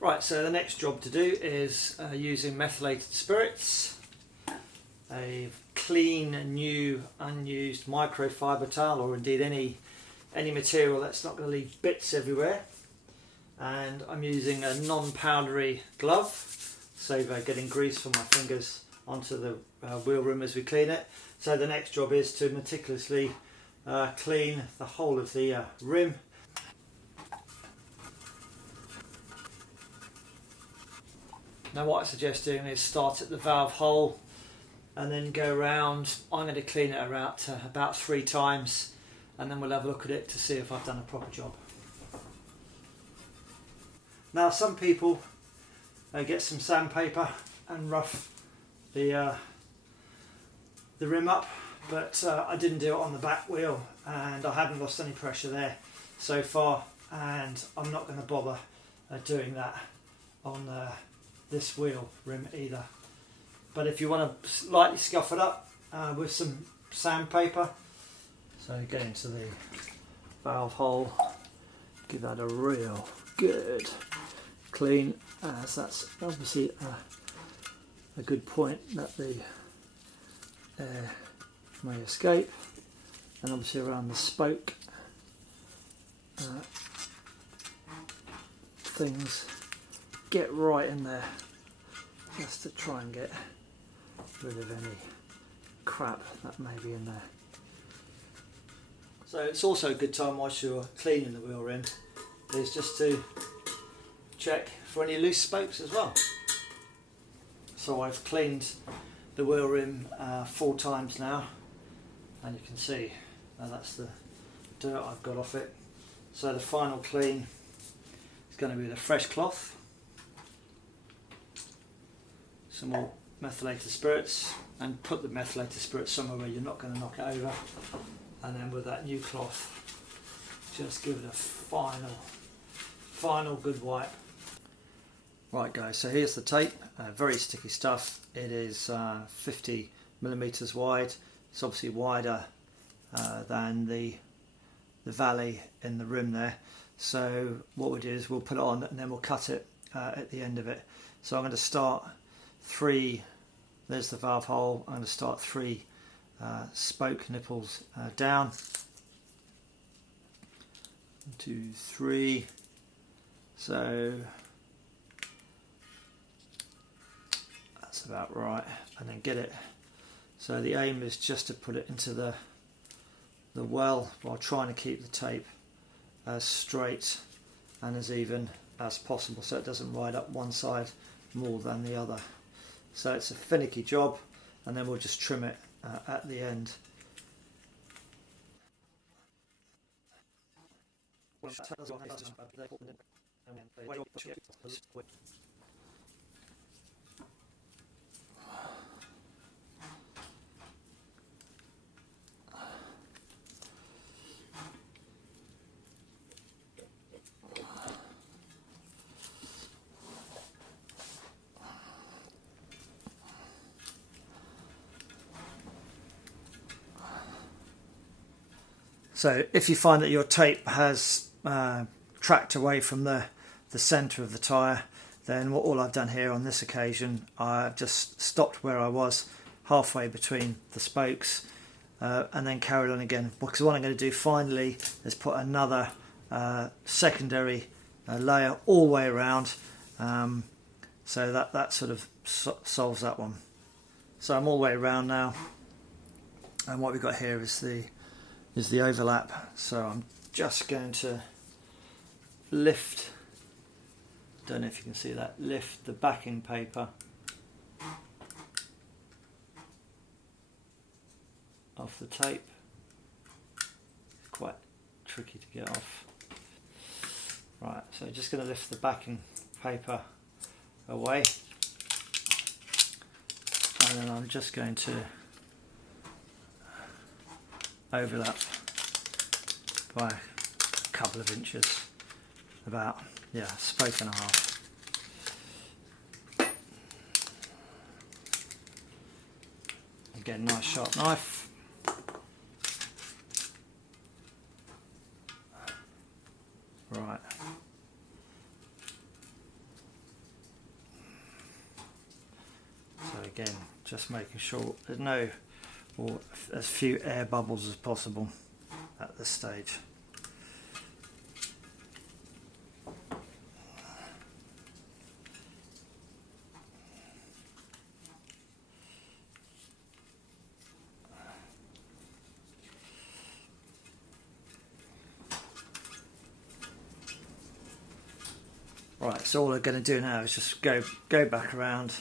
Right, so the next job to do is using methylated spirits, a clean, new, unused microfiber towel, or indeed any material that's not going to leave bits everywhere. And I'm using a non-powdery glove, save getting grease from my fingers onto the wheel rim as we clean it. So the next job is to meticulously clean the whole of the rim. Now what I suggest doing is start at the valve hole and then go around. I'm going to clean it around about 3 times, and then we'll have a look at it to see if I've done a proper job. Now some people get some sandpaper and rough the rim up, but I didn't do it on the back wheel and I haven't lost any pressure there so far, and I'm not going to bother doing that on this wheel rim either. But if you want to slightly scuff it up with some sandpaper, so get into the valve hole, give that a real good clean, as that's obviously a good point that the air may escape, and obviously around the spoke things, get right in there just to try and get rid of any crap that may be in there. So it's also a good time whilst you're cleaning the wheel rim is just to check for any loose spokes as well. So I've cleaned the wheel rim 4 times now, and you can see that's the dirt I've got off it. So the final clean is going to be with a fresh cloth, some more methylated spirits, and put the methylated spirits somewhere where you're not going to knock it over, and then with that new cloth just give it a final good wipe. Right guys, so here's the tape, very sticky stuff. It is 50mm wide. It's obviously wider than the valley in the rim there. So what we'll do is we'll put it on and then we'll cut it at the end of it. So I'm going to start 3, there's the valve hole, I'm going to start 3 spoke nipples down. 1, 2, 3. So that's about right, and then get it. So the aim is just to put it into the well while trying to keep the tape as straight and as even as possible, so it doesn't ride up one side more than the other. So it's a finicky job, and then we'll just trim it at the end. So if you find that your tape has tracked away from the centre of the tyre, then all I've done here on this occasion, I've just stopped where I was, halfway between the spokes, and then carried on again, because what I'm going to do finally is put another secondary layer all the way around, so that sort of solves that one. So I'm all the way around now, and what we've got here is the overlap. So I'm just going to lift, don't know if you can see that, lift the backing paper off the tape. It's quite tricky to get off. Right, so just going to lift the backing paper away, and then I'm just going to overlap by a couple of inches, about, yeah, spoke and a half. Again, nice sharp knife. Right. again, just making sure there's no, or as few air bubbles as possible at this stage. Right, so all I'm going to do now is just go back around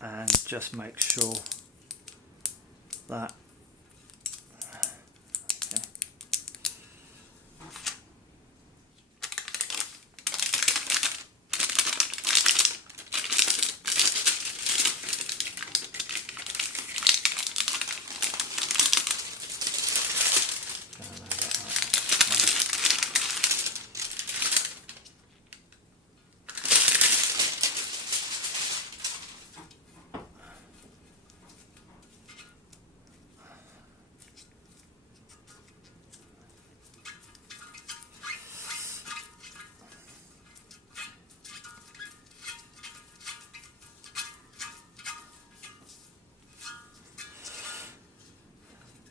and just make sure that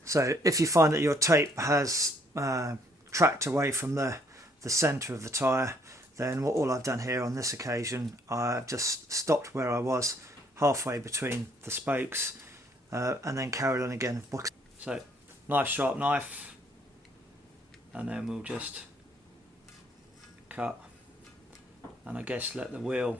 so if you find that your tape has tracked away from the centre of the tyre, then all I've done here on this occasion, I've just stopped where I was, halfway between the spokes, and then carried on again. So nice sharp knife, and then we'll just cut, and I guess let the wheel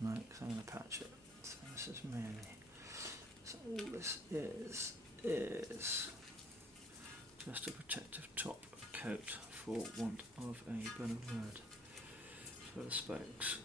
no, because I'm going to patch it. So this is merely, so all this is just a protective top coat, for want of a better word, for the spokes.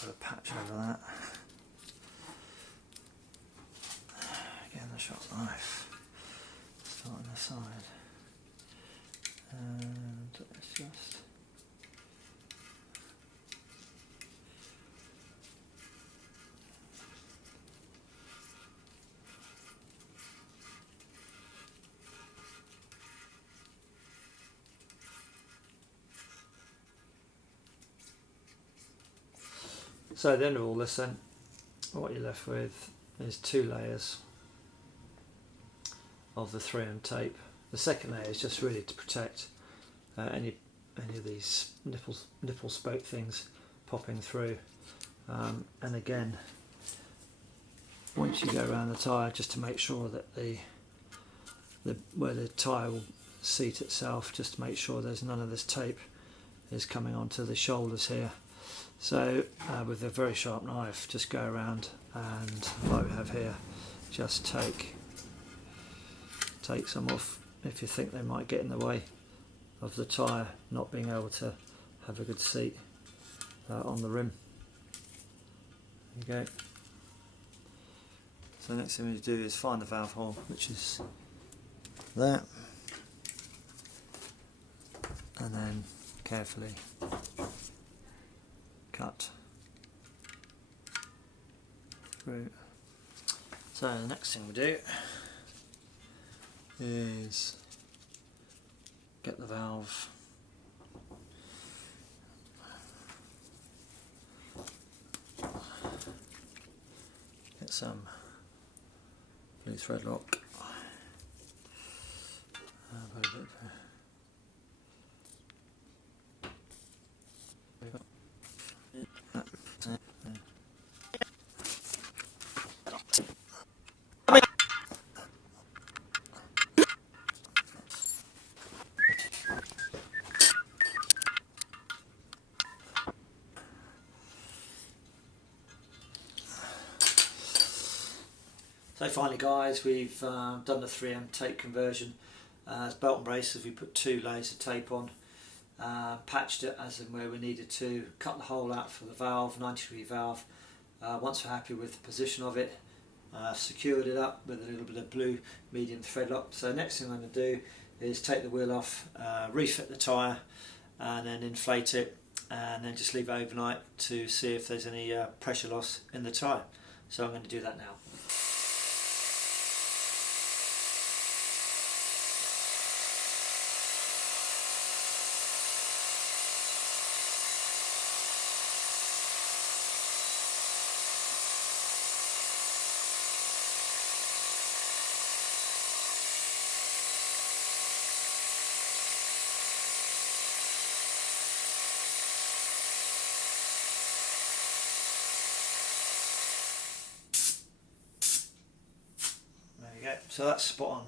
Put a patch over that. Again, the sharp knife. Start on the side. And let's just. So at the end of all this then, what you're left with is 2 layers of the 3M tape. The second layer is just really to protect any of these nipple spoke things popping through. And again, once you go around the tyre, just to make sure that where the tyre will seat itself, just to make sure there's none of this tape is coming onto the shoulders here. So with a very sharp knife, just go around and, like we have here, just take some off if you think they might get in the way of the tyre not being able to have a good seat on the rim. There you go. So the next thing we need to do is find the valve hole, which is there, and then carefully cut through. So the next thing we do is get the valve get some blue thread lock, put a bit So finally guys, we've done the 3M tape conversion. As belt and braces, we put 2 layers of tape on, patched it as and where we needed to, cut the hole out for the valve, 90-degree valve. Once we're happy with the position of it, secured it up with a little bit of blue medium thread lock. So next thing I'm going to do is take the wheel off, refit the tyre and then inflate it, and then just leave it overnight to see if there's any pressure loss in the tyre. So I'm going to do that now. So that's spot on,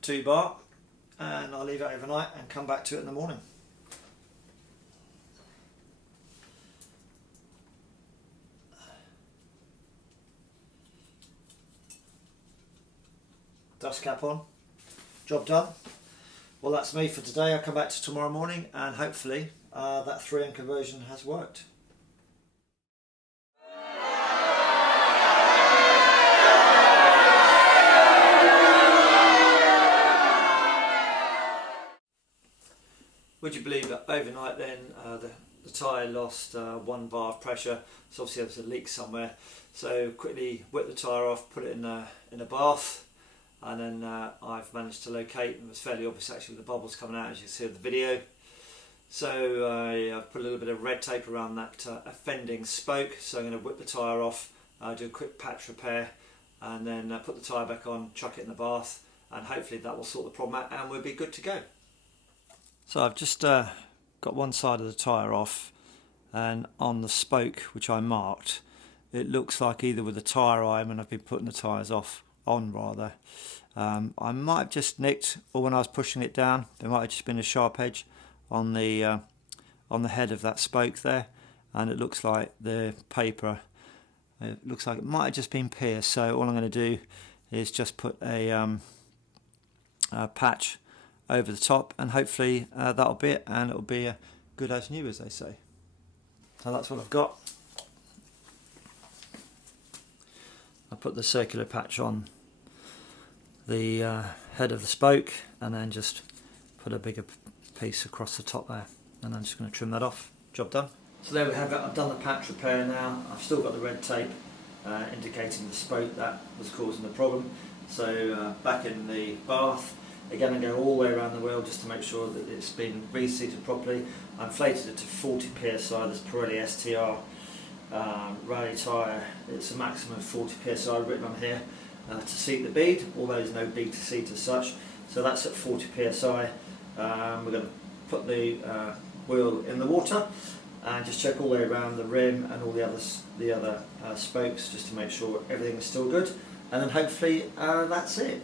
2 bar, and I'll leave it overnight and come back to it in the morning. Dust cap on, job done. Well, that's me for today. I'll come back to tomorrow morning and hopefully that 3M conversion has worked. Would you believe that overnight then the tyre lost 1 bar of pressure, so obviously there was a leak somewhere. So quickly whipped the tyre off, put it in a bath, and then I've managed to locate, and it was fairly obvious actually with the bubbles coming out as you see in the video. So I've put a little bit of red tape around that offending spoke, so I'm going to whip the tyre off, do a quick patch repair, and then put the tyre back on, chuck it in the bath, and hopefully that will sort the problem out and we'll be good to go. So I've just got one side of the tyre off, and on the spoke which I marked, it looks like either with the tyre iron, when I've been putting the tyres on rather, I might have just nicked, or when I was pushing it down there might have just been a sharp edge on the head of that spoke there, and it looks like the paper, it looks like it might have just been pierced. So all I'm going to do is just put a patch over the top, and hopefully that'll be it, and it'll be good as new, as they say. So that's what I've got. I put the circular patch on the head of the spoke, and then just put a bigger piece across the top there, and I'm just going to trim that off. Job done. So there we have it. I've done the patch repair now. I've still got the red tape indicating the spoke that was causing the problem. So back in the bath. Again, I go all the way around the wheel just to make sure that it's been reseated properly. I inflated it to 40 psi. This Pirelli STR rally tyre. It's a maximum of 40 psi written on here to seat the bead, although there's no bead to seat as such. So that's at 40 psi. We're going to put the wheel in the water and just check all the way around the rim and all the other spokes just to make sure everything is still good. And then hopefully that's it.